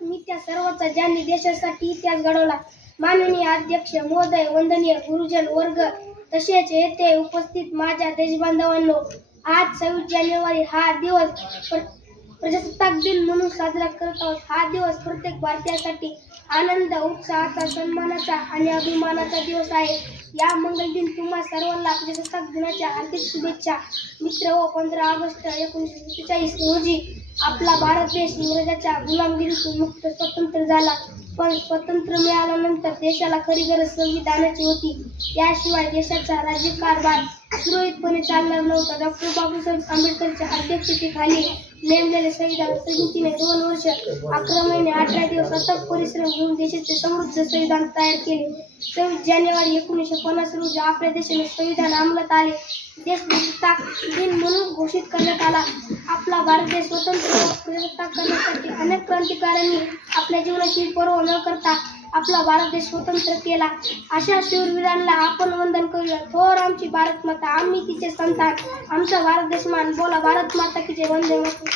मी त्या सर्वांचा ज्यांनी देशासाठी इतिहास घडवला. माननीय अध्यक्ष महोदय, वंदनीय गुरुजन वर्ग, तसेच येथे उपस्थित माझ्या देशबांधवांनो, आज 26 जानेवारी हा दिवस प्रजासत्ताक दिन म्हणून साजरा करत आहोत. हा दिवस प्रत्येक भारतीयासाठी आनंद, उत्साहाचा, सन्मानाचा आणि अभिमानाचा दिवस आहे. या मंगल दिन तुम्हा सर्वांना प्रजासत्ताक दिनाच्या हार्दिक शुभेच्छा. मित्र हो, 15 ऑगस्ट 1947 रोजी आपला भारत देश इंग्रजांच्या गुलामगिरीतून मुक्त स्वतंत्र झाला. पण स्वतंत्र मिळाल्यानंतर देशाला खरी गरज संविधानाची होती. याशिवाय देशाचा राज्यकारभार सुरळीतपणे चालणार नव्हता. डॉक्टर बाबासाहेब आंबेडकरच्या अध्यक्षतेखाली नेमलेले संविधान समितीने 2 वर्ष 11 महिने 18 दिवस अथक परिश्रम घेऊन देशाचे समृद्ध संविधान तयार केले. 26 जानेवारी 1950 रोजी आपल्या देशाने संविधान अंमलात आले. देश प्रजासत्ताक दिन म्हणून घोषित करण्यात आला. आपला भारत देश स्वतंत्र व प्रजासत्ताक करण्यासाठी अनेक क्रांतिकारकांनी आपल्या जीवनाची पर्वा न करता आपला भारत देश स्वतंत्र केला. अशा शूरवीरांना आपण वंदन करूया. थोर आमची भारत माता, आम्ही तिचे संतान, आमचा भारत देश मान. बोला भारत माता की जय. वंदे मातरम.